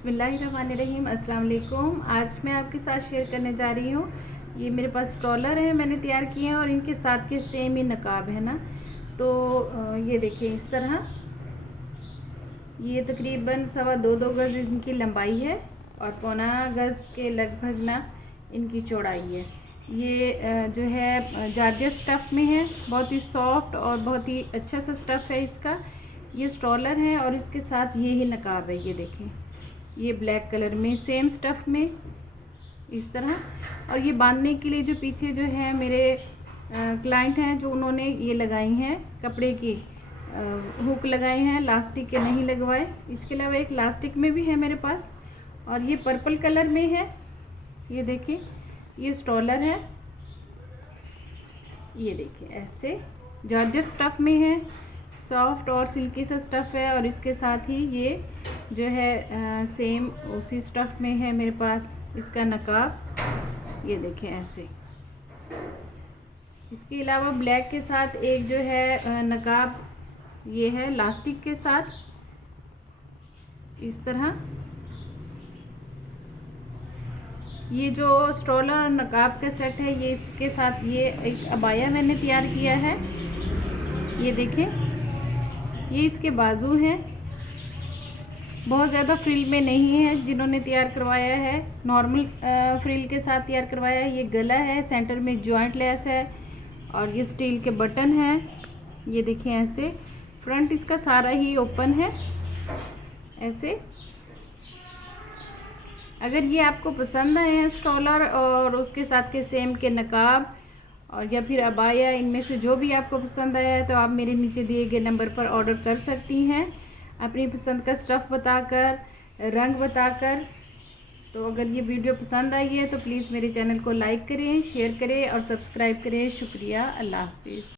बिस्मिल्लाहिर्रहमानिर्रहीम। अस्सलाम वालेकुम। आज मैं आपके साथ शेयर करने जा रही हूँ, ये मेरे पास स्ट्रॉलर है, मैंने तैयार किए हैं और इनके साथ के सेम ही नकाब है ना। तो ये देखिए इस तरह, ये तकरीबन 2.25 गज़ इनकी लंबाई है और 1.25 गज़ के लगभग ना इनकी चौड़ाई है। ये जो है जॉर्जेट स्टफ़ में है, बहुत ही सॉफ्ट और बहुत ही अच्छा सा स्टफ़ है इसका। ये स्ट्रॉलर है और इसके साथ ये ही नकाब है। ये देखें, ये ब्लैक कलर में सेम स्टफ़ में इस तरह। और ये बांधने के लिए जो पीछे जो है मेरे क्लाइंट हैं, जो उन्होंने ये लगाई हैं कपड़े की हुक लगाए हैं, लास्टिक के नहीं लगवाए। इसके अलावा एक लास्टिक में भी है मेरे पास और ये पर्पल कलर में है। ये देखिए, ये स्ट्रॉलर है, ये देखिए ऐसे जॉर्जेट स्टफ़ में है, सॉफ्ट और सिल्की सा स्टफ़ है। और इसके साथ ही ये जो है सेम उसी स्टफ़ में है मेरे पास इसका नकाब। ये देखें ऐसे। इसके अलावा ब्लैक के साथ एक जो है नकाब ये है लास्टिक के साथ इस तरह। ये जो स्ट्रॉलर और नकाब का सेट है, ये इसके साथ ये एक अबाया मैंने तैयार किया है। ये देखें, ये इसके बाजू हैं, बहुत ज़्यादा फ्रिल में नहीं है। जिन्होंने तैयार करवाया है नॉर्मल फ्रिल के साथ तैयार करवाया है। ये गला है, सेंटर में जॉइंट लेस है और ये स्टील के बटन हैं। ये देखें ऐसे, फ्रंट इसका सारा ही ओपन है ऐसे। अगर ये आपको पसंद आए हैं स्ट्रॉलर और उसके साथ के सेम के नकाब और या फिर अबाया, इनमें से जो भी आपको पसंद आया है, तो आप मेरे नीचे दिए गए नंबर पर ऑर्डर कर सकती हैं अपनी पसंद का स्टफ़ बताकर, रंग बताकर। तो अगर ये वीडियो पसंद आई है तो प्लीज़ मेरे चैनल को लाइक करें, शेयर करें और सब्सक्राइब करें। शुक्रिया। अल्लाह हाफिज़।